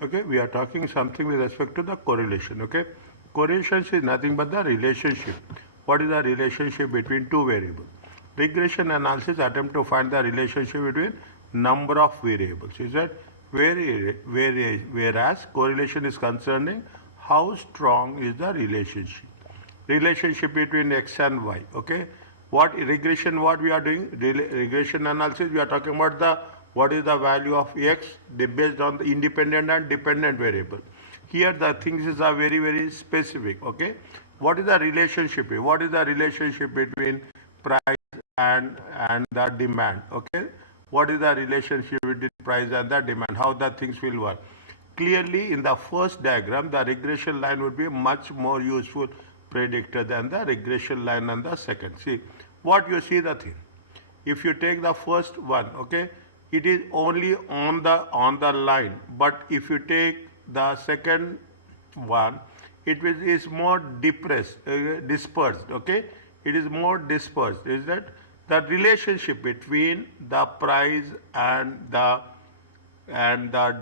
Okay, we are talking something with respect to the correlation. Okay, correlation is nothing but the relationship. What is the relationship between two variables? Regression analysis attempt to find the relationship between number of variables. Is that whereas correlation is concerning how strong is the relationship between x and y. Okay, what regression, what we are doing, regression analysis, we are talking about the what is the value of x based on the independent and dependent variable. Here the things are very specific. Okay, what is the relationship, what is the relationship between price and the demand? Okay, what is the relationship between price and the demand, how the things will work? Clearly in the first diagram the regression line would be much more useful predictor than the regression line on the second. See what you see the thing. If you take the first one, okay, it is only on the line, but if you take the second one, it is more dispersed. Okay, it is more dispersed. Is that the relationship between the price and the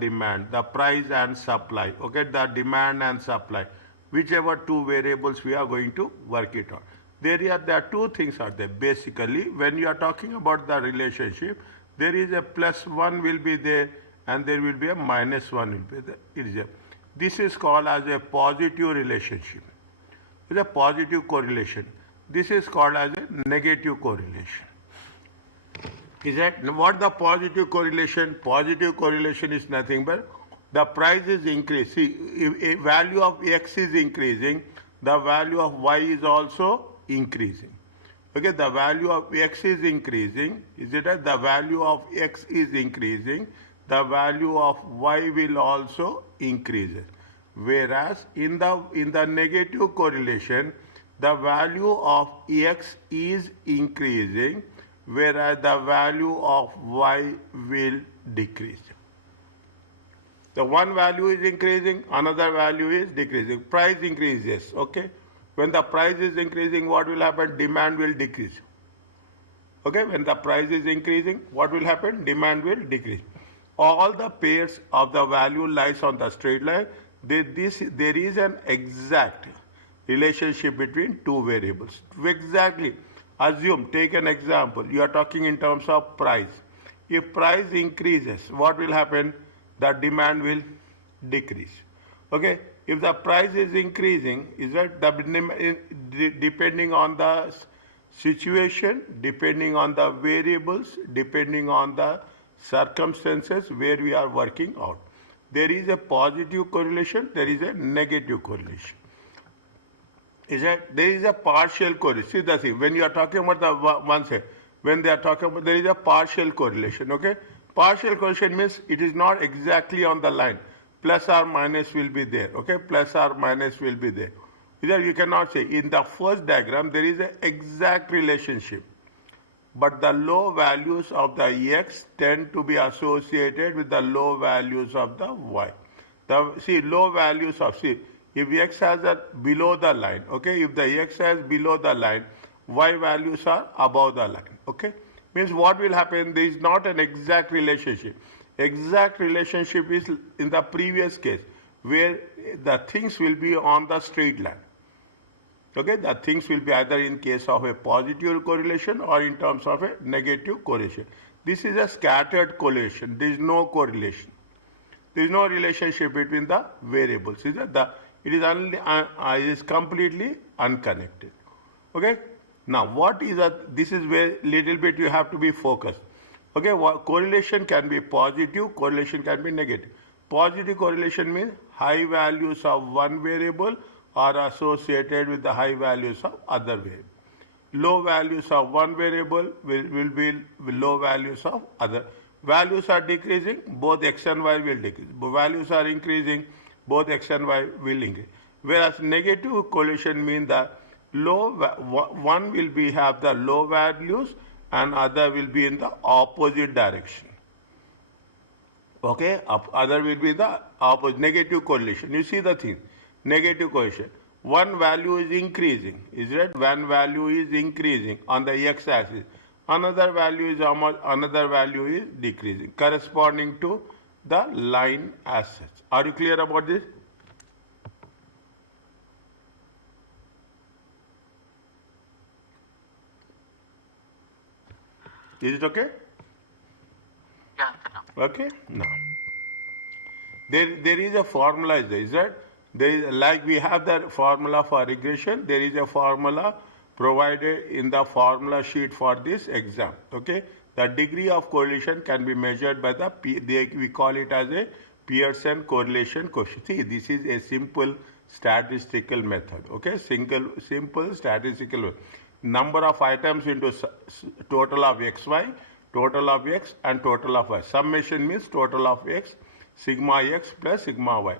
demand, the price and supply? Okay, the demand and supply, whichever two variables we are going to work it on. There are two things are there. Basically, when you are talking about the relationship, there is a +1 will be there and there will be a -1 will be there. It is this is called as a positive relationship. It's a positive correlation. This is called as a negative correlation. Is that what the positive correlation? Positive correlation is nothing but the price is increasing. See, if a value of x is increasing, the value of y is also increasing. Okay, the value of x is increasing. Is it that the value of x is increasing, the value of y will also increase. Whereas in the negative correlation, the value of x is increasing, whereas the value of y will decrease. The one value is increasing, another value is decreasing. Price increases. Okay, when the price is increasing, what will happen? Demand will decrease. Okay, when the price is increasing, what will happen? Demand will decrease. All the pairs of the value lies on the straight line. There is an exact relationship between two variables. Exactly. Assume, take an example. You are talking in terms of price. If price increases, what will happen? The demand will decrease. Okay. If the price is increasing, is that depending on the situation, depending on the variables, depending on the circumstances where we are working out. There is a positive correlation, there is a negative correlation. Is that there is a partial correlation? See the thing, when you are talking about the one side, when they are talking about, there is a partial correlation. Okay, partial correlation means it is not exactly on the line. Plus or minus will be there. Okay, plus or minus will be there. Either you cannot say in the first diagram there is an exact relationship, but the low values of the x tend to be associated with the low values of the y. Low values of, if x has a below the line, okay, if the x has below the line, y values are above the line. Okay, means what will happen? There is not an exact relationship. Exact relationship is in the previous case where the things will be on the straight line. Okay, the things will be either in case of a positive correlation or in terms of a negative correlation. This is a scattered correlation. There is no correlation. There is no relationship between the variables. It is completely unconnected. Okay. Now, what is that? This is where little bit you have to be focused. Okay, correlation can be positive, correlation can be negative. Positive correlation means high values of one variable are associated with the high values of other variable. Low values of one variable will be low values of other. Values are decreasing, both x and y will decrease. Values are increasing, both x and y will increase. Whereas negative correlation means that one will have the low values and other will be in the opposite direction. Okay, other will be the opposite, negative correlation. You see the thing, negative correlation. One value is increasing, is it? One value is increasing on the x-axis. Another value is decreasing, corresponding to the line as such. Are you clear about this? Is it okay? Yeah. Okay. Now, there is a formula, is that there is, like we have the formula for regression, there is a formula provided in the formula sheet for this exam. Okay, the degree of correlation can be measured by we call it as a Pearson correlation coefficient. See, this is a simple statistical method. Okay, simple statistical method. Number of items into total of xy, total of x, and total of y. Summation means total of x, sigma x plus sigma y.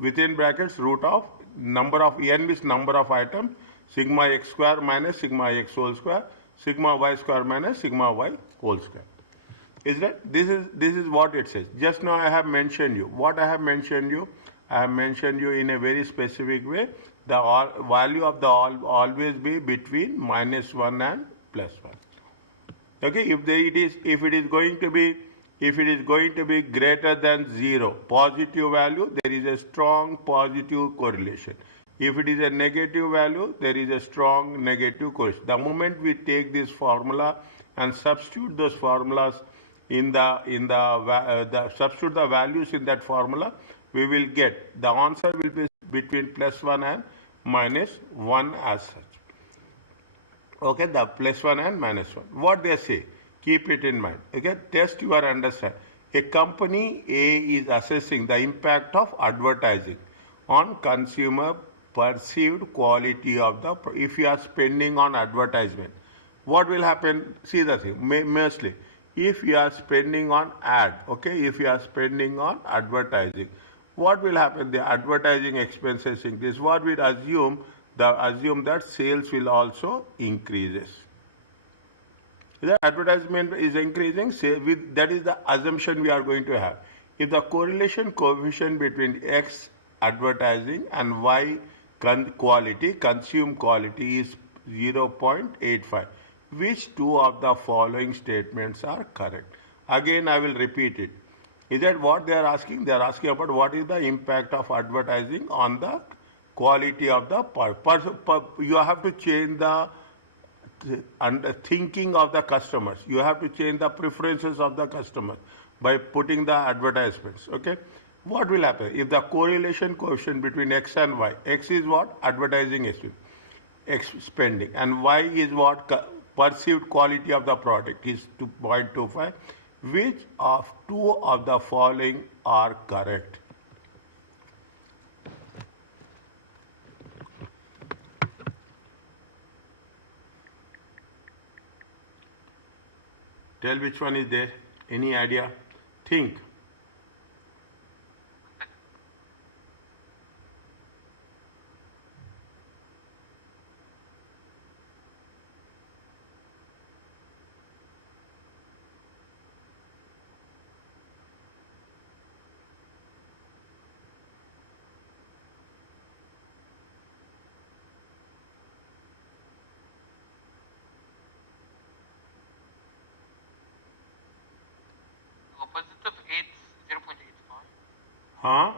Within brackets, root of number of n means number of items, sigma x square minus sigma x whole square, sigma y square minus sigma y whole square. Is that this is what it says. Just now I have mentioned you. What I have mentioned you? I have mentioned you in a very specific way. The value of the always be between -1 and +1. Okay, if it is going to be greater than 0, positive value, there is a strong positive correlation. If it is a negative value, there is a strong negative correlation. The moment we take this formula and substitute those formulas substitute the values in that formula, we will get the answer will be between +1 and -1 as such. Okay, the +1 and -1. What they say, keep it in mind. Okay, test your understanding. A company A is assessing the impact of advertising on consumer perceived quality of the. If you are spending on advertisement, what will happen? See the thing, mostly. If you are spending on ad, okay, if you are spending on advertising, what will happen? The advertising expenses increase. What we assume? Assume that sales will also increases. The advertisement is increasing, that is the assumption we are going to have. If the correlation coefficient between X advertising and Y consume quality is 0.85, which two of the following statements are correct? Again, I will repeat it. Is that what they are asking? They are asking about what is the impact of advertising on the quality of the you have to change the thinking of the customers. You have to change the preferences of the customers by putting the advertisements. Okay, what will happen if the correlation coefficient between X and Y? X is what? Advertising X spending, and Y is what? Perceived quality of the product is 2.25. Which of two of the following are correct? Tell which one is there. Any idea? Think. Opposite of 0.85. Huh?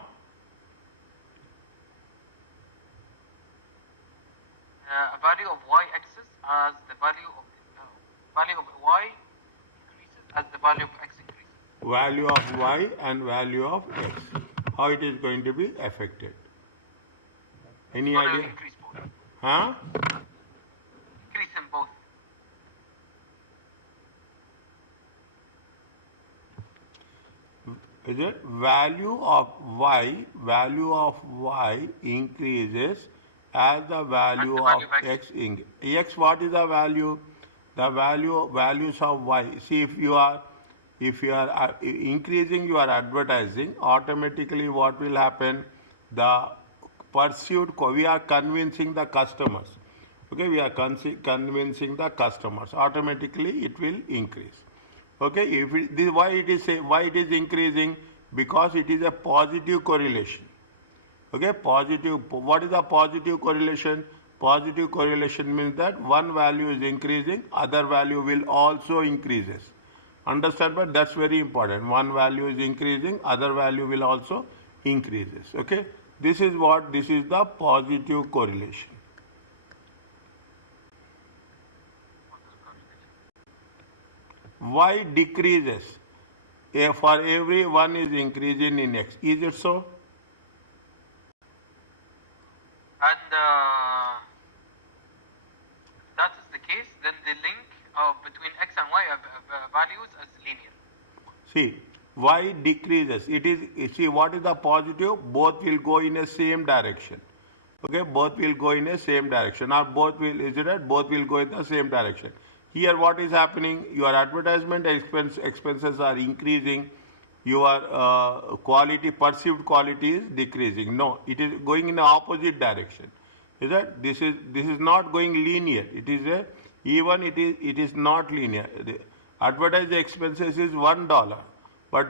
A value of y-axis as the value of y increases as the value of x increases. Value of y and value of x. How it is going to be affected? Any idea? Increase both. Huh? Increase in both. Is it value of y increases as the value of x increases. X, what is the value? The values of y. See, if you are increasing your advertising, automatically what will happen? The pursued, we are convincing the customers. Okay, we are convincing the customers. Automatically it will increase. Okay, why it is increasing? Because it is a positive correlation. Okay, positive. What is a positive correlation? Positive correlation means that one value is increasing, other value will also increases. Understand? But that's very important. One value is increasing, other value will also increases. Okay? This is what? This is the positive correlation. Y decreases for every one is increasing in X. Is it so? And if that is the case, then the link between X and Y values is linear. See, Y decreases. It is, see, what is the positive? Both will go in a same direction. Okay, both will go in a same direction, or both will, is it right? Both will go in the same direction. Here what is happening? Your advertisement expenses are increasing, your quality, perceived quality is decreasing. No, it is going in the opposite direction. Is that? This is not going linear. It is a, even it is not linear. The advertised expenses is $1, but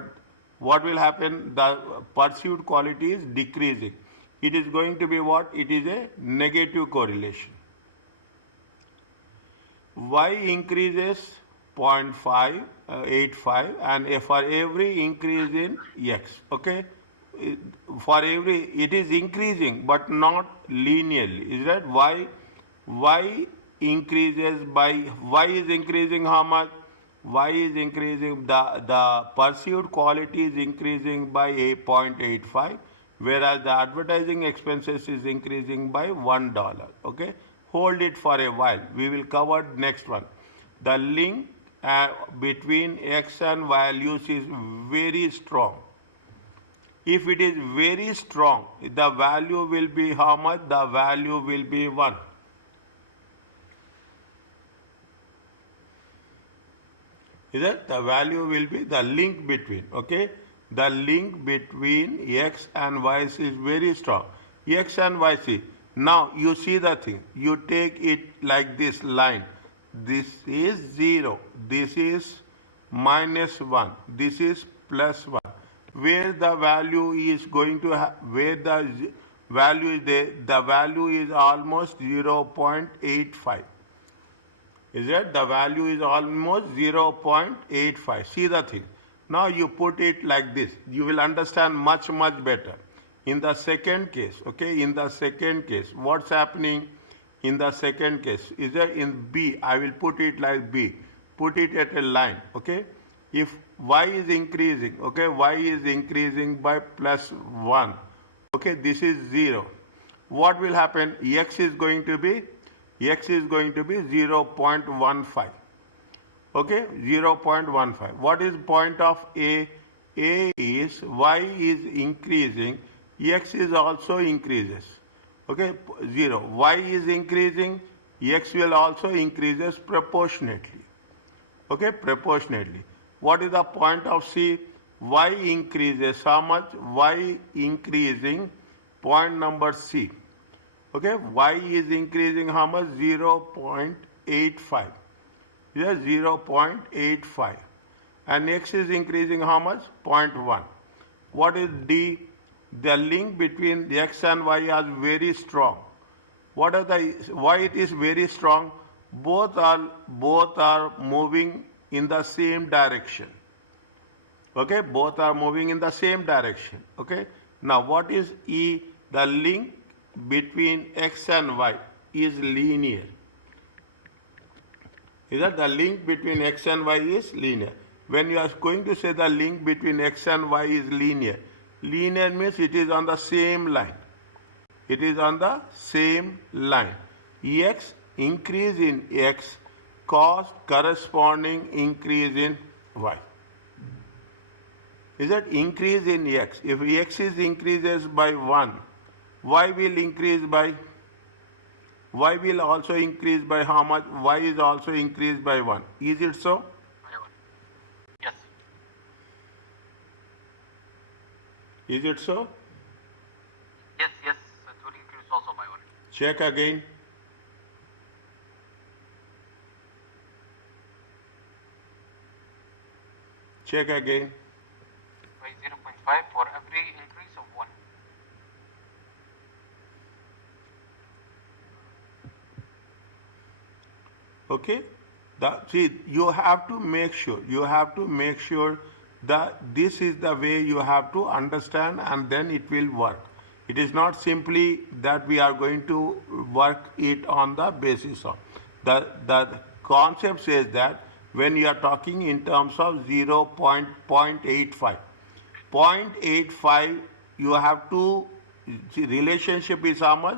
what will happen? The perceived quality is decreasing. It is going to be what? It is a negative correlation. Y increases 0.585 and for every increase in X. Okay? For every, it is increasing but not linearly. Is that? Y increases by, Y is increasing how much? Y is increasing, the perceived quality is increasing by 0.85, whereas the advertising expenses is increasing by $1. Okay? Hold it for a while. We will cover next one. The link between X and values is very strong. If it is very strong, the value will be how much? The value will be 1. Is that? The value will be the link between. Okay? The link between X and Y is very strong. X and Y, see. Now you see the thing. You take it like this line. This is 0. This is -1. This is +1. Where the value is going to where the value is there, the value is almost 0.85. Is that? The value is almost 0.85. See the thing. Now you put it like this. You will understand much better. In the second case, okay, in the second case, what's happening in the second case? Is that in B? I will put it like B. Put it at a line, okay? If Y is increasing, okay, Y is increasing by +1, okay, this is 0. What will happen? X is going to be 0.15. Okay, 0.15. What is point of A? A is Y is increasing, X is also increases. Okay, 0. Y is increasing, X will also increases proportionately. Okay, proportionately. What is the point of C? Y increases how much? Y increasing, point number C. Okay, Y is increasing how much? 0.85. Yes, 0.85. And X is increasing how much? 0.1. What is D? The link between X and Y is very strong. What are the, why it is very strong? Both are moving in the same direction. Okay, both are moving in the same direction. Okay, now what is E? The link between X and Y is linear. Is that? The link between X and Y is linear. When you are going to say the link between X and Y is linear, linear means it is on the same line. It is on the same line. X, increase in X, cause corresponding increase in Y. Is that? Increase in X. If X is increases by 1, Y will increase by, Y will also increase by how much? Y is also increased by 1. Is it so? Yes. Is it so? Yes, it will increase also by 1. Check again. Check again. By 0.5 for every increase of 1. Okay? See, you have to make sure that this is the way you have to understand, and then it will work. It is not simply that we are going to work it on the basis of the concept says that when you are talking in terms of 0.85, 0.85 you have to see, relationship is how much?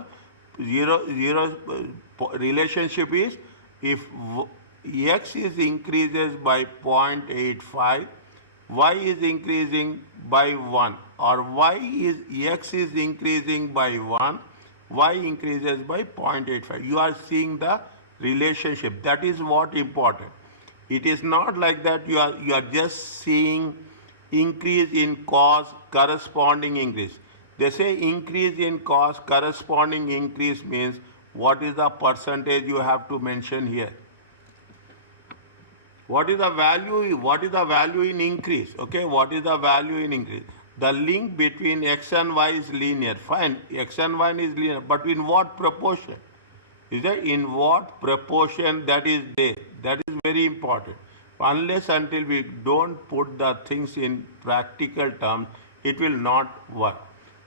Relationship is if x is increases by 0.85, y is increasing by 1, or x is increasing by 1, y increases by 0.85. You are seeing the relationship. That is what important. It is not like that you are just seeing increase in cost corresponding increase. They say increase in cost corresponding increase means what is the percentage you have to mention here. What is the value? What is the value in increase? Okay, what is the value in increase? The link between x and y is linear. Fine, x and y is linear, but in what proportion? Is that in what proportion that is there? That is very important. Unless until we don't put the things in practical terms, it will not work.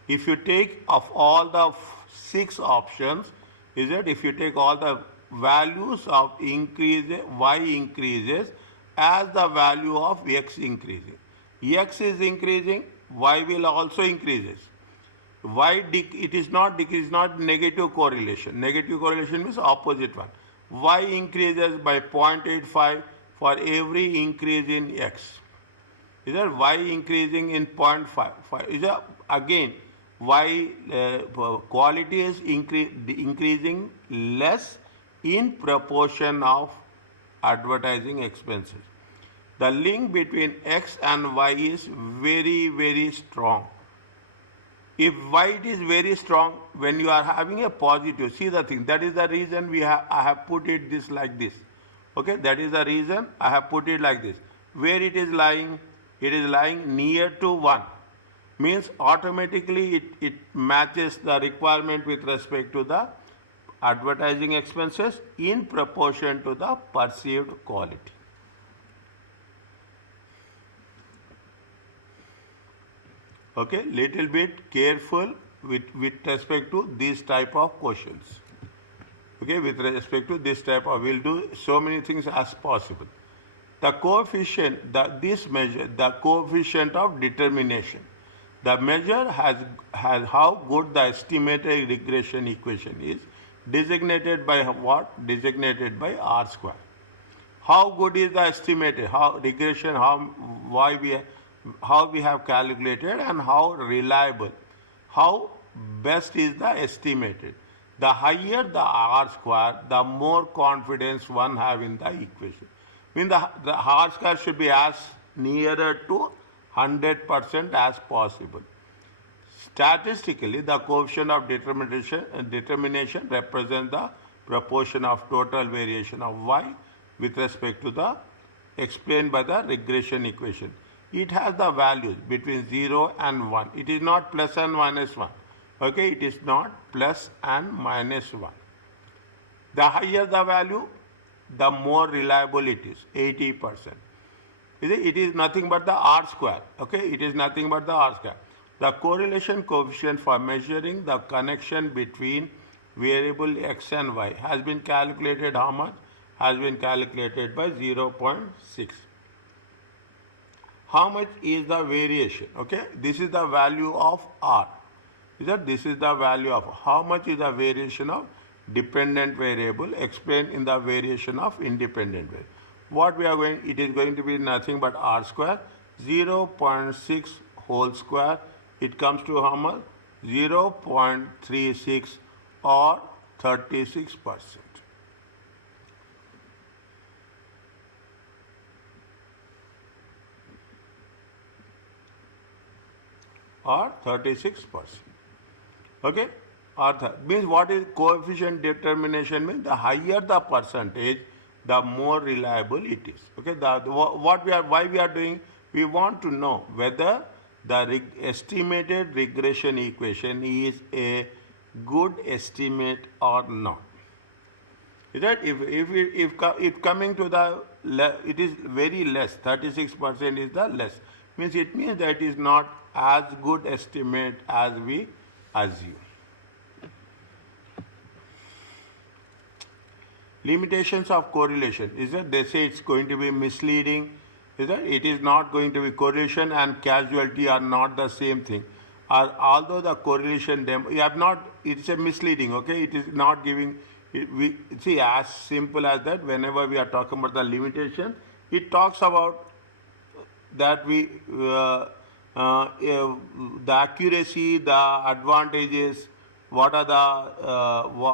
If you take of all the 6 options, is that if you take all the values of increase, y increases as the value of x increasing. X is increasing, y will also increases. It is not negative correlation. Negative correlation means opposite one. Y increases by 0.85 for every increase in x. Is that y increasing in 0.5? Is that again y quality is increasing less in proportion of advertising expenses. The link between x and y is very, very strong. If y is very strong, when you are having a positive, see the thing, that is the reason I have put it this like this. Okay, that is the reason I have put it like this. Where it is lying near to 1. Means automatically it matches the requirement with respect to the advertising expenses in proportion to the perceived quality. Okay, little bit careful with respect to these type of questions. Okay, with respect to this type of, we'll do so many things as possible. The coefficient, this measure, the coefficient of determination. The measure has how good the estimated regression equation is, designated by what? Designated by R square. How good is the estimated? How regression? How we have calculated, and how reliable? How best is the estimated? The higher the R square, the more confidence one have in the equation. I mean the R square should be as nearer to 100% as possible. Statistically, the coefficient of determination represents the proportion of total variation of y with respect to the explained by the regression equation. It has the values between 0 and 1. It is not plus and minus 1. Okay, it is not plus and minus 1. The higher the value, the more reliable it is, 80%. It is nothing but the R square. Okay, it is nothing but the R square. The correlation coefficient for measuring the connection between variable x and y has been calculated how much? Has been calculated by 0.6. How much is the variation? Okay, this is the value of R. This is the value of how much is the variation of dependent variable explained in the variation of independent variable. What we are going, it is going to be nothing but R square, 0.6 whole square, it comes to how much? 0.36 or 36%. Or 36%. Okay? Means what is coefficient determination means? The higher the percentage, the more reliable it is. Okay? Why we are doing? We want to know whether the estimated regression equation is a good estimate or not. Is that if coming to the it is very less, 36% is the less, means it means that it is not as good estimate as we assume. Limitations of correlation is that they say it's going to be misleading, is that it is not going to be correlation and casualty are not the same thing. Although the correlation you have not, it's a misleading, okay, it is not giving we see as simple as that. Whenever we are talking about the limitation, it talks about that the accuracy, the advantages, what are the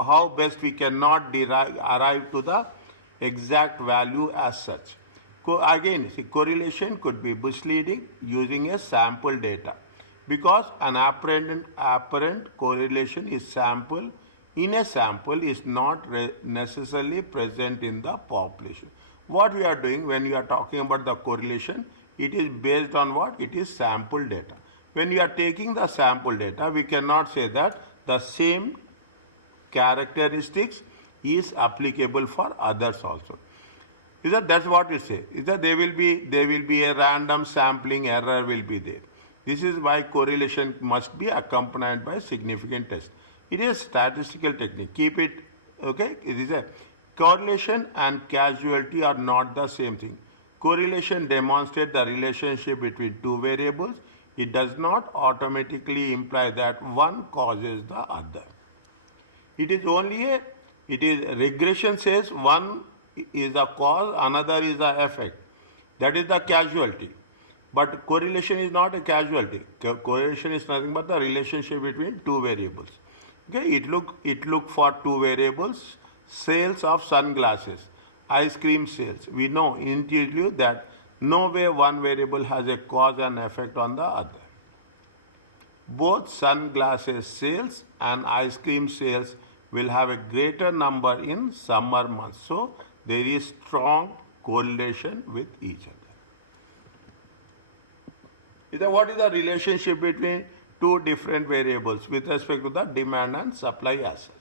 how best we cannot arrive to the exact value as such. Again, see, correlation could be misleading using a sample data, because an apparent correlation is sample in a sample is not necessarily present in the population. What we are doing when you are talking about the correlation, it is based on what? It is sample data. When you are taking the sample data, we cannot say that the same characteristics is applicable for others also. Is that that's what we say? Is that there will be a random sampling error will be there. This is why correlation must be accompanied by significant test. It is a statistical technique. Keep it, okay? It is a correlation and casualty are not the same thing. Correlation demonstrates the relationship between two variables. It does not automatically imply that one causes the other. It is only regression says one is the cause, another is the effect. That is the casualty. But correlation is not a casualty. Correlation is nothing but the relationship between two variables. Okay, it look for two variables, sales of sunglasses, ice cream sales. We know intuitively that no way one variable has a cause and effect on the other. Both sunglasses sales and ice cream sales will have a greater number in summer months. So there is strong correlation with each other. What is the relationship between two different variables with respect to the demand and supply as such?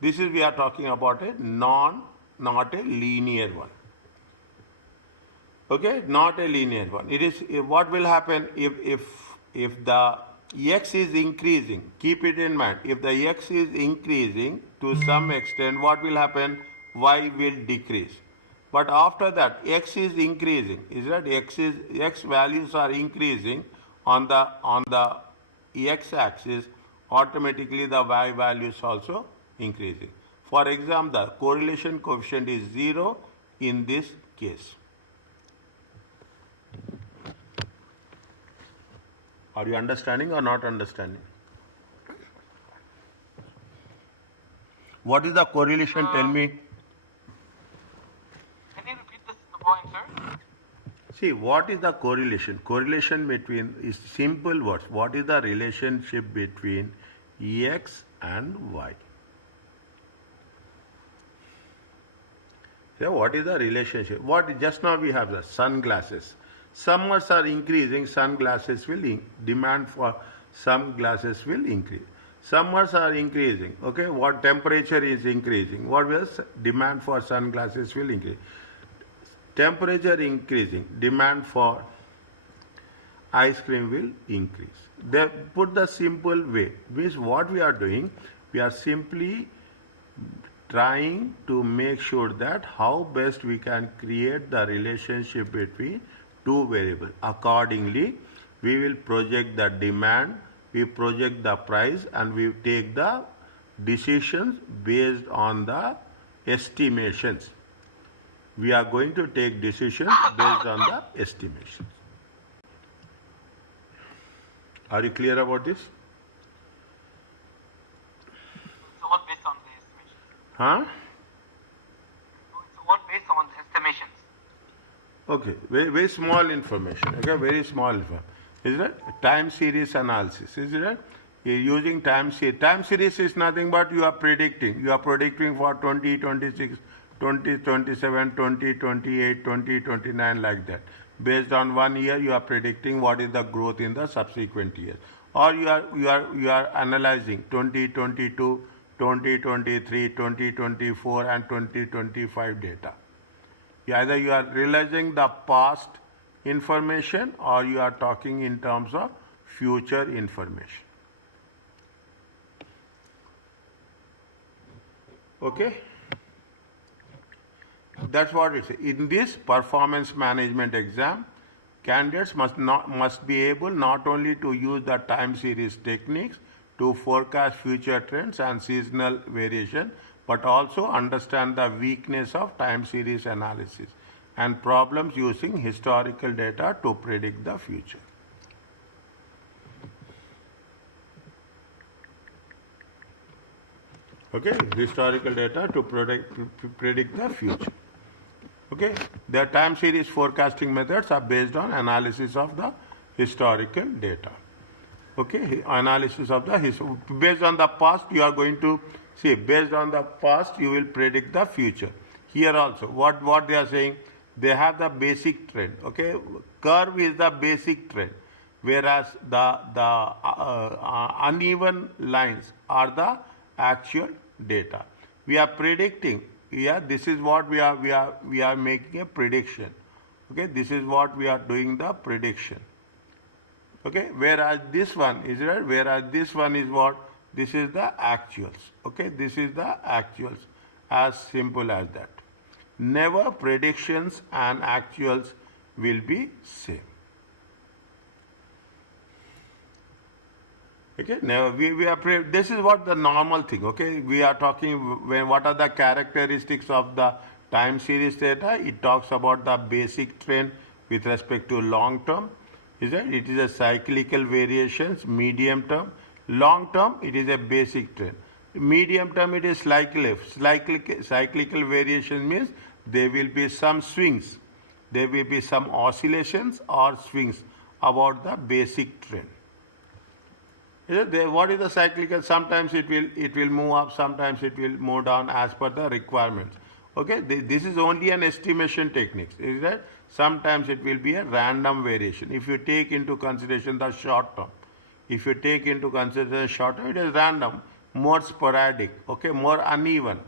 This is we are talking about not a linear one. Okay, not a linear one. It is what will happen if the x is increasing. Keep it in mind. If the x is increasing to some extent, what will happen? Y will decrease. But after that, x is increasing. Is that x values are increasing on the x-axis? Automatically, the y values also increasing. For example, the correlation coefficient is 0 in this case. Are you understanding or not understanding? What is the correlation? Tell me. Can you repeat the point, sir? See, what is the correlation? Correlation between is simple words. What is the relationship between x and y? So what is the relationship? What just now we have the sunglasses. Summers are increasing, sunglasses will demand for sunglasses will increase. Summers are increasing. Okay, what temperature is increasing? What will demand for sunglasses will increase? Temperature increasing, demand for ice cream will increase. They put the simple way, which what we are doing, we are simply trying to make sure that how best we can create the relationship between two variables. Accordingly, we will project the demand, we project the price, and we take the decisions based on the estimations. We are going to take decisions based on the estimations. Are you clear about this? It's all based on the estimations. Huh? It's all based on the estimations. Okay, very small information. Okay, very small information. Is it time series analysis? Is it? You're using time series. Time series is nothing but you are predicting. You are predicting for 2026, 2027, 2028, 2029 like that. Based on 1 year, you are predicting what is the growth in the subsequent years. Or you are analyzing 2022, 2023, 2024 and 2025 data. Either you are realizing the past information or you are talking in terms of future information. Okay? That's what it is. In this performance management exam, candidates must be able not only to use the time series techniques to forecast future trends and seasonal variation, but also understand the weakness of time series analysis and problems using historical data to predict the future. Okay, historical data to predict the future. Okay, the time series forecasting methods are based on analysis of the historical data. Okay, analysis of the based on the past you are going to see, based on the past you will predict the future. Here also what they are saying, they have the basic trend. Okay, curve is the basic trend, whereas the uneven lines are the actual data. We are predicting. Yeah, this is what we are making a prediction. Okay, this is what we are doing the prediction. Okay, whereas this one is right, whereas this one is what? This is the actuals. Okay, this is the actuals. As simple as that. Never predictions and actuals will be same. Okay, now we are this is what the normal thing. Okay, we are talking when what are the characteristics of the time series data. It talks about the basic trend with respect to long term. Is it? It is a cyclical variations. Medium term, long term, it is a basic trend. Medium term, it is cyclical variation means there will be some swings, there will be some oscillations or swings about the basic trend. What is the cyclical? Sometimes it will move up, sometimes it will move down as per the requirements. Okay, this is only an estimation technique. Is that? Sometimes it will be a random variation. If you take into consideration the short term, if you take into consideration short term, it is random, more sporadic. Okay, more uneven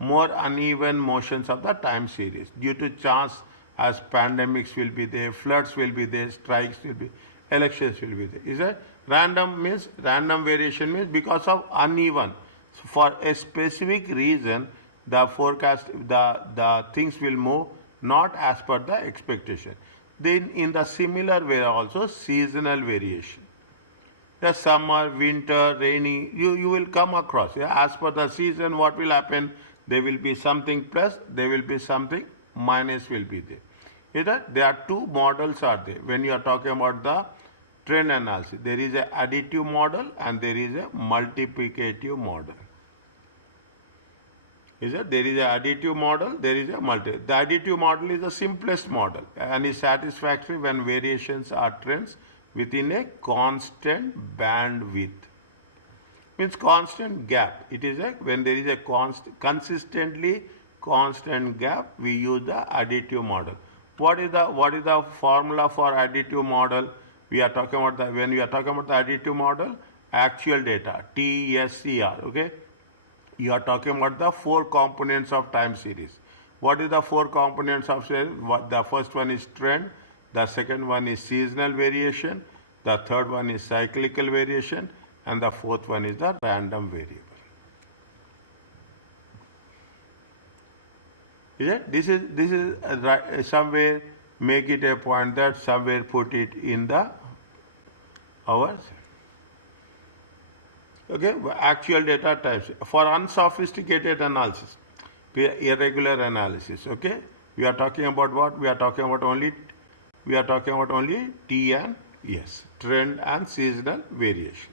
motions of the time series due to chance, as pandemics will be there, floods will be there, strikes will be, elections will be there. Is that? Random variation means because of uneven. So for a specific reason, the forecast, the things will move not as per the expectation. Then in the similar way also seasonal variation. The summer, winter, rainy, you will come across. Yeah? As per the season, what will happen? There will be something plus, there will be something minus will be there. Either there are two models are there when you are talking about the trend analysis. There is a additive model and there is a multiplicative model. Is it? There is a additive model, there is a The additive model is the simplest model and is satisfactory when variations are trends within a constant bandwidth. Means constant gap. It is a when there is a consistently constant gap, we use the additive model. What is the formula for additive model? We are talking about when we are talking about the additive model, actual data, TSCR. Okay. You are talking about the 4 components of time series. What is the 4 components of series? The first one is trend, the second one is seasonal variation, the third one is cyclical variation, and the fourth one is the random variable. Is it? This is somewhere make it a point that somewhere put it in the hours. Okay, actual data types for unsophisticated analysis, irregular analysis. Okay, we are talking about what? We are talking about only T and S, trend and seasonal variations.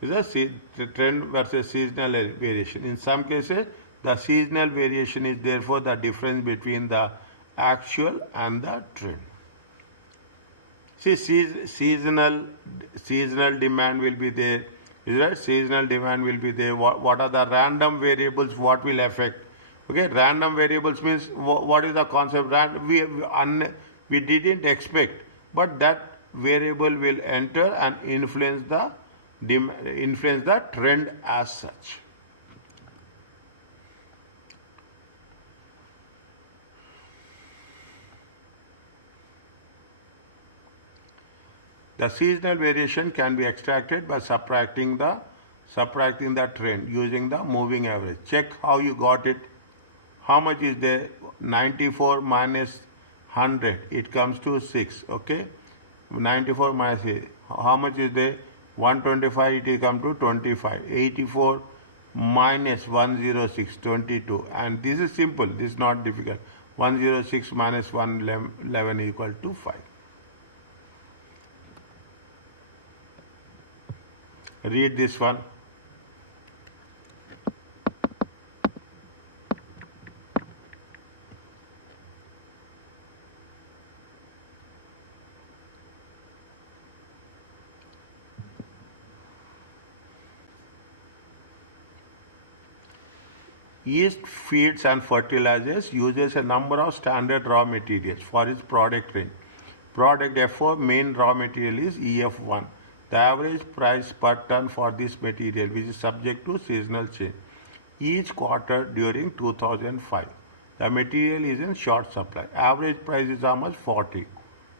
Is the trend versus seasonal variation. In some cases, the seasonal variation is therefore the difference between the actual and the trend. See, seasonal demand will be there. Is that? Seasonal demand will be there. What are the random variables? What will affect? Okay, random variables means what is the concept? We didn't expect, but that variable will enter and influence the trend as such. The seasonal variation can be extracted by subtracting the trend using the moving average. Check how you got it. How much is there? 94 minus 100. It comes to 6. Okay. 94 minus 8. How much is there? 125. It will come to 25. 84 minus 106. 22. And this is simple. This is not difficult. 106 minus 111 equal to 5. Read this one. Yeast feeds and fertilizers uses a number of standard raw materials for its product range. Product F4 main raw material is EF1. The average price per ton for this material, which is subject to seasonal change, each quarter during 2005. The material is in short supply. Average price is how much? 40.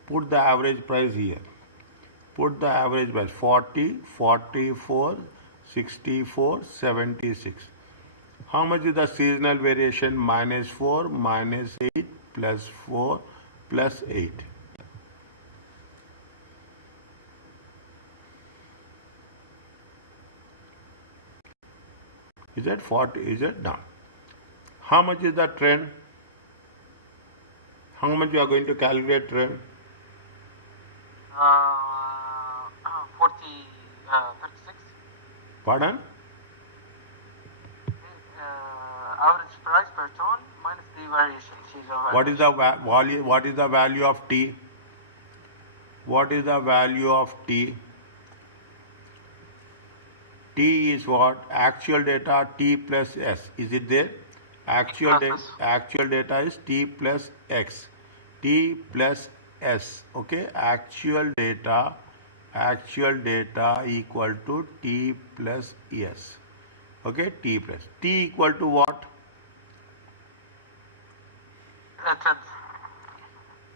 Put the average price here. Put the average price 40, 44, 64, 76. How much is the seasonal variation? Minus 4, minus 8, plus 4, plus 8. Is it 40? Is it? No. How much is the trend? How much you are going to calculate trend? 36. Pardon? Average price per ton minus the variation. What is the value? What is the value of T? What is the value of T? T is what? Actual data T plus S. Is it there? Actual data is T plus X. T plus S. Okay. Actual data equal to T plus S. Okay. T plus. T equal to what?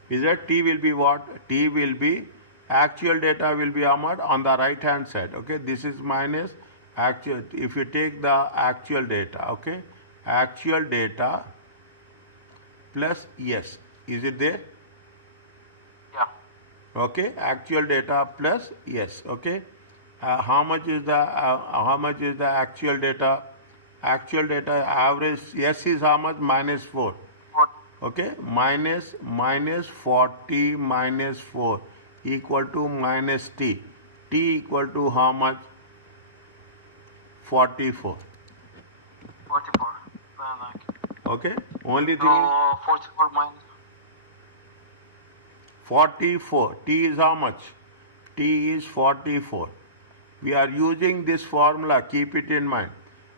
Is that T will be what? T will be actual data will be on the right hand side. Okay. This is minus actual. If you take the actual data, okay, actual data plus yes, is it there? Yeah. Okay, actual data plus yes. Okay, how much is the actual data? Actual data average yes is how much? Minus 4. Okay, minus 40 minus 4 equal to minus T. T equal to how much? 44. 44. Okay, only thing So 44 minus 44. T is how much? T is 44. We are using this formula, keep it in mind.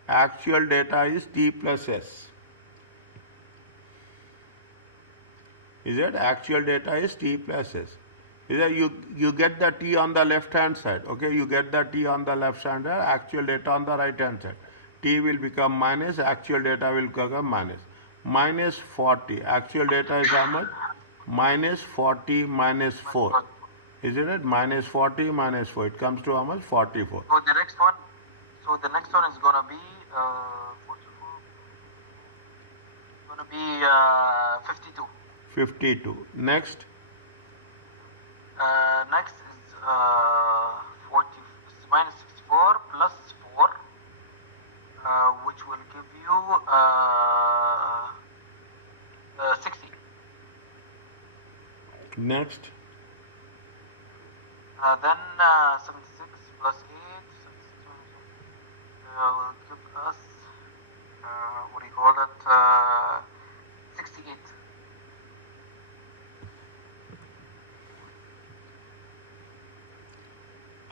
Actual data is T plus S. Is it? Actual data is T plus S. Is that you get the T on the left hand side. Okay, you get the T on the left hand side, actual data on the right hand side. T will become minus, actual data will become minus. Minus 40. Actual data is how much? Minus 40 minus 4. Isn't it? Minus 40 minus 4. It comes to how much? 44. So the next one is gonna be 44. Gonna be 52. 52. Next. Next is 40 minus 64 plus 4, which will give you 60. Next. Then 76 plus 8 will give us what do you call it? 68.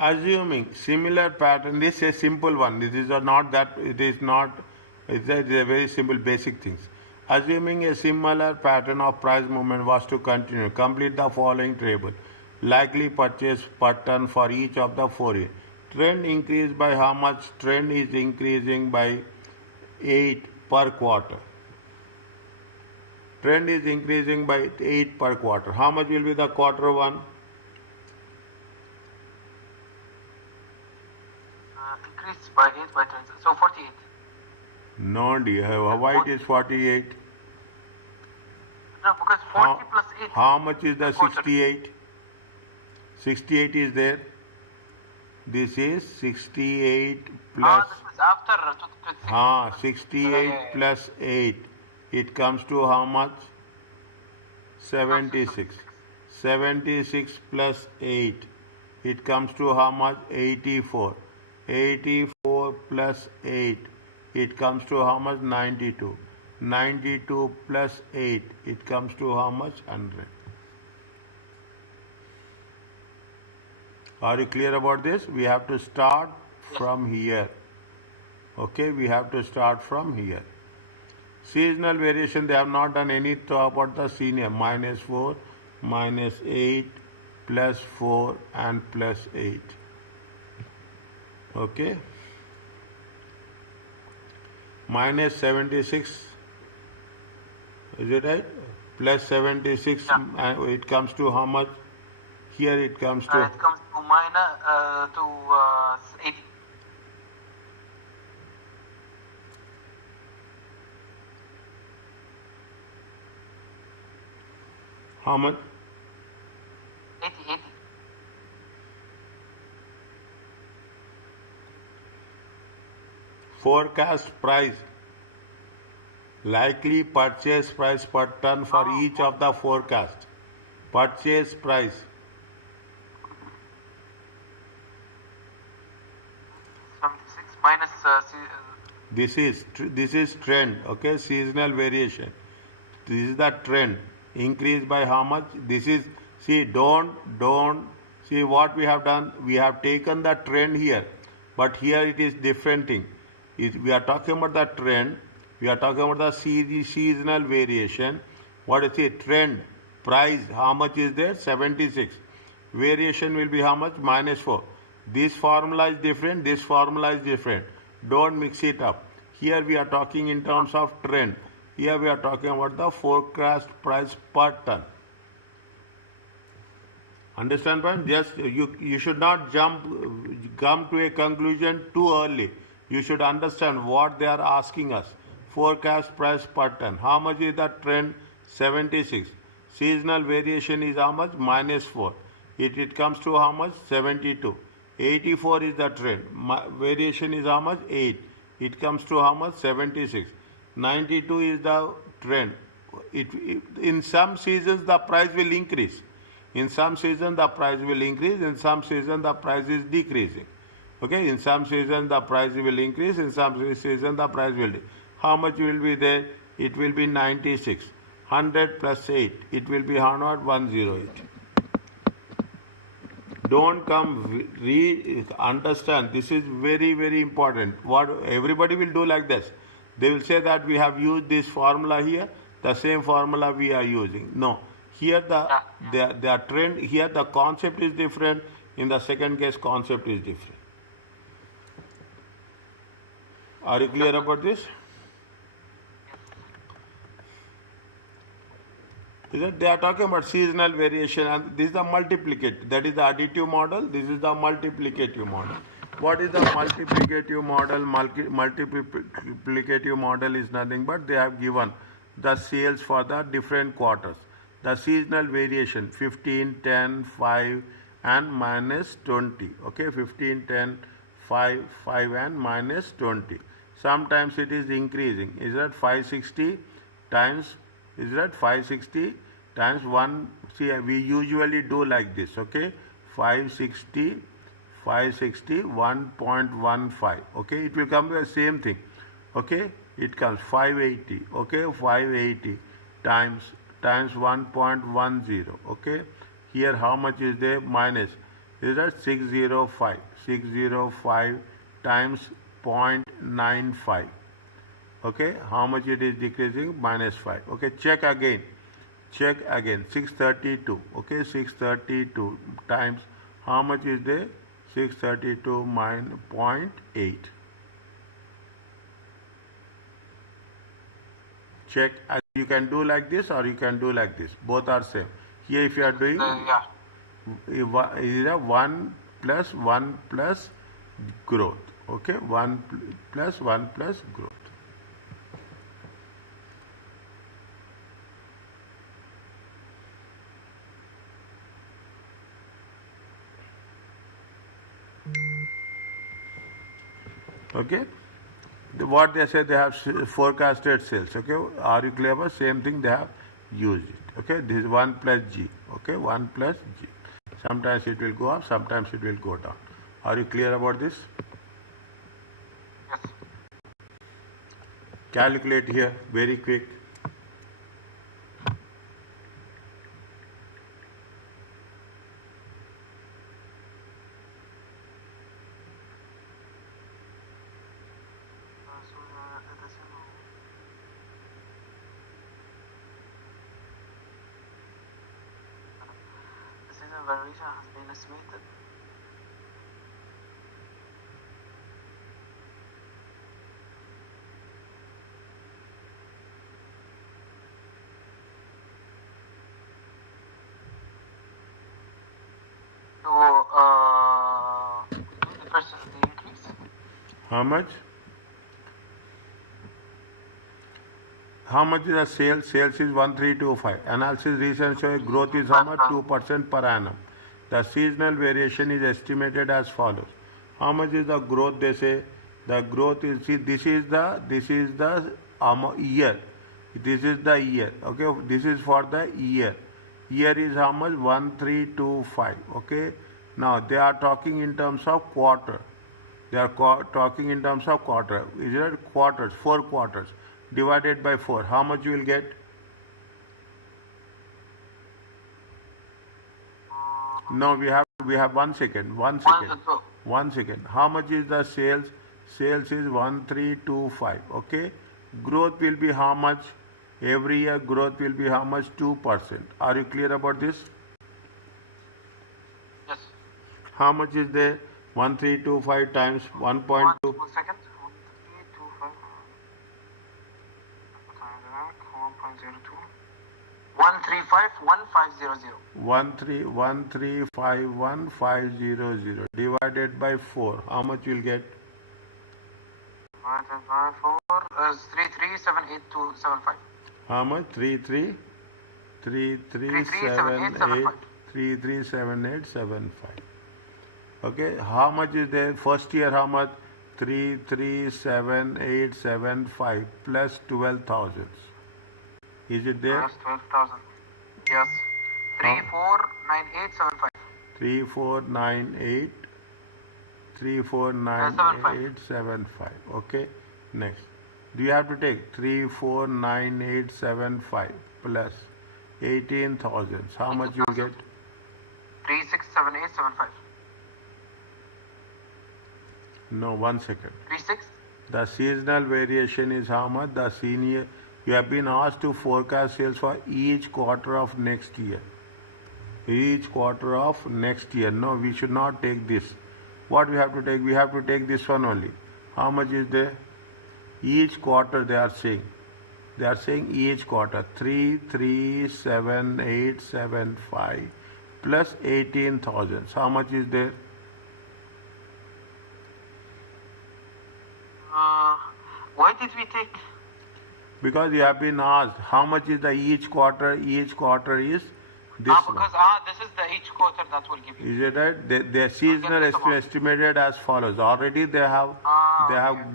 Assuming similar pattern, this is a simple one. This is not that, it is not, it's a very simple basic things. Assuming a similar pattern of price movement was to continue, complete the following table. Likely purchase per ton for each of the 4 years. Trend increased by how much? Trend is increasing by 8 per quarter. Trend is increasing by 8 per quarter. How much will be the quarter one? Increased by 8 by 20. So 48. No, dear. Why it is 48? No, because 40 plus 8. How much is the Quarter. 68? 68 is there. This is 68 plus. This is after 26. 68 Yeah. plus 8. It comes to how much? 76. 76 plus 8. It comes to how much? 84. 84 plus 8. It comes to how much? 92. 92 plus 8. It comes to how much? 100. Are you clear about this? We have to start from here. Okay, we have to start from here. Seasonal variation, they have not done any talk about the senior. -4, -8, +4 and +8. Okay. -76, is it right? +76, Yeah. It comes to how much? Here it comes to. It comes to minus 80. How much? 80. Forecast price. Likely purchase price per ton for each of the forecast. Purchase price. 76 minus This is trend. Okay, seasonal variation. This is the trend. Increase by how much? This is, see, don't see what we have done. We have taken the trend here, but here it is different thing. We are talking about the trend. We are talking about the seasonal variation. What is it? Trend. Price. How much is there? 76. Variation will be how much? -4. This formula is different. This formula is different. Don't mix it up. Here we are talking in terms of trend. Here we are talking about the forecast price per ton. Understand, point? Just you should not come to a conclusion too early. You should understand what they are asking us. Forecast price per ton. How much is the trend? 76. Seasonal variation is how much? -4. It comes to how much? 72. 84 is the trend. Variation is how much? 8. It comes to how much? 76. 92 is the trend. In some seasons the price will increase. In some seasons the price will increase. In some seasons the price is decreasing. Okay, in some seasons the price will increase. In some seasons the price will decrease. How much will be there? It will be 96. 100 plus 8. It will be 108. Don't come understand. This is very, very important. What everybody will do like this. They will say that we have used this formula here, the same formula we are using. No. Here the trend, here the concept is different. In the second case, concept is different. Are you clear about this? They are talking about seasonal variation, and this is the multiplicative. That is the additive model. This is the multiplicative model. What is the multiplicative model? Multiplicative model is nothing but they have given the sales for the different quarters. The seasonal variation 15, 10, 5 and -20. Okay, 15, 10, 5, 5 and -20. Sometimes it is increasing. Is that 560 times? Is that 560 times 1? See, we usually do like this. Okay, 560, 1.15. Okay, it will come to the same thing. Okay, it comes 580. Okay, 580 times 1.10. Okay, here how much is there? Minus. Is that 605? 605 times 0.95. Okay, how much it is decreasing? -5. Okay, check again. 632. Okay, 632 times how much is there? 632 minus 0.8. Check. You can do like this or you can do like this. Both are same. Here if you are doing is a 1 plus growth. Okay, 1 plus 1 plus growth. Okay, what they say, they have forecasted sales. Okay, are you clear about same thing? They have used it. Okay, this is 1 plus G. Okay, 1 plus G. Sometimes it will go up, sometimes it will go down. Are you clear about this? Yes. Calculate here, very quick. The season variation has been estimated. So, the increase. How much? How much is the sales? Sales is 1325. Analysis research shows growth is how much? 2% per annum. The seasonal variation is estimated as follows. How much is the growth? They say the growth is, see, this is the year. This is the year. Okay, this is for the year. Year is how much? 1325. Okay. Now they are talking in terms of quarter. They are talking in terms of quarter. Is it quarters? 4 quarters divided by 4. How much you will get? No, we have 1 second. 1 second. 1 second. How much is the sales? Sales is 1325. Okay. Growth will be how much? Every year growth will be how much? 2%. Are you clear about this? Yes. How much is there? 1325 times 1.2. 1 second. 1325 1.02. 1351500. 131351500 divided by 4. How much you will get? Divided by 4 is 337875. How much? 337875. Okay. How much is there? First year how much? 337875 plus 12,000. Is it there? Plus 12,000. Yes. 349875. 3498 349875. Okay. Next. Do you have to take 349875 plus 18,000? How much you will get? 367875. No, 1 second. 36. The seasonal variation is how much? The senior, you have been asked to forecast sales for each quarter of next year. Each quarter of next year. No, we should not take this. What we have to take? We have to take this one only. How much is there? Each quarter they are saying. They are saying each quarter. 337875 plus 18,000. How much is there? Why did we take? Because you have been asked how much is the each quarter. Each quarter is this one. Because this is the each quarter that will give you. Is it right? Their seasonal estimated as follows. Already they have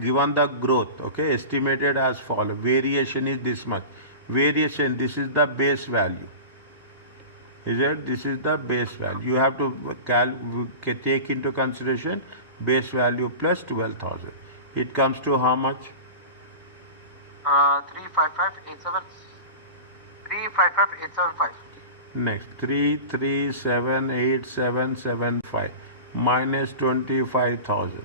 given the growth. Okay, estimated as follows. Variation is this much. Variation. This is the base value. Is it? This is the base value. You have to take into consideration base value plus 12,000. It comes to how much? 355875. Next, 337875 minus 25,000.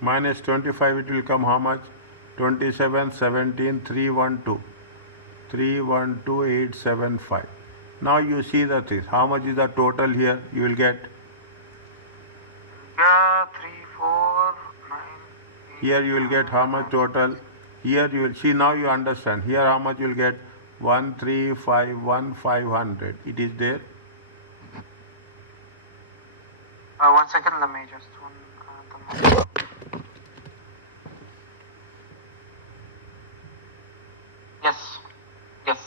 Minus 25, it will come how much? 27, 17, 312. 312875. Now you see the thing. How much is the total here? You will get. Yeah, 3498. Here you will get how much total. Here you will see, now you understand. Here how much you will get, 1351500. It is there. 1 second, let me just yes, yes,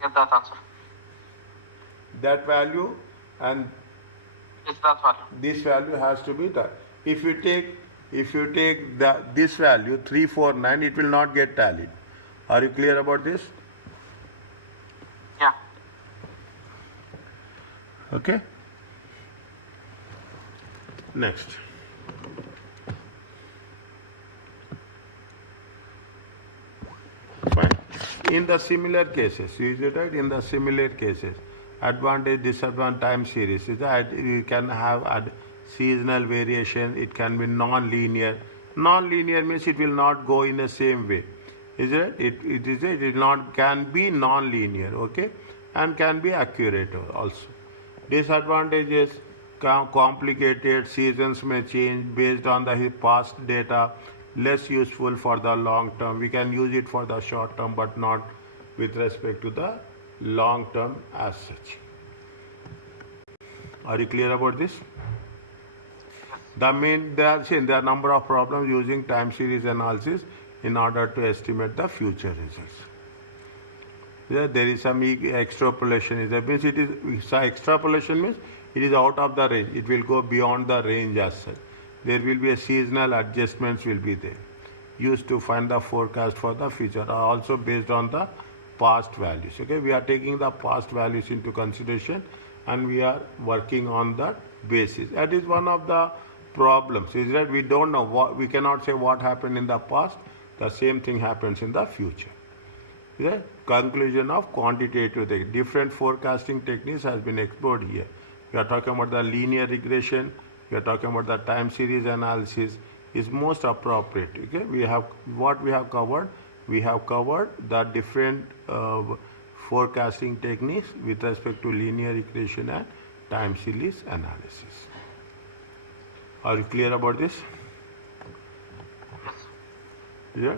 get that answer. That value and It's that value. this value has to be that. If you take this value 349, it will not get tallied. Are you clear about this? Yeah. Okay. Next. Fine. In the similar cases, is it right? In the similar cases, advantage, disadvantage time series is that you can have seasonal variation. It can be non-linear. Non-linear means it will not go in the same way. Is it? It is not, can be non-linear, okay, and can be accurate also. Disadvantages, complicated, seasons may change based on the past data, less useful for the long term. We can use it for the short term, but not with respect to the long term as such. Are you clear about this? There are a number of problems using time series analysis in order to estimate the future results. There is some extrapolation. That means extrapolation means it is out of the range. It will go beyond the range as such. There will be a seasonal adjustments will be there, used to find the forecast for the future, are also based on the past values. Okay, we are taking the past values into consideration, and we are working on that basis. That is one of the problems. Is that we don't know we cannot say what happened in the past. The same thing happens in the future. The conclusion of quantitative technique. Different forecasting techniques has been explored here. We are talking about the linear regression. We are talking about the time series analysis is most appropriate. Okay, we have covered. We have covered the different forecasting techniques with respect to linear regression and time series analysis. Are you clear about this? Yes. Yeah.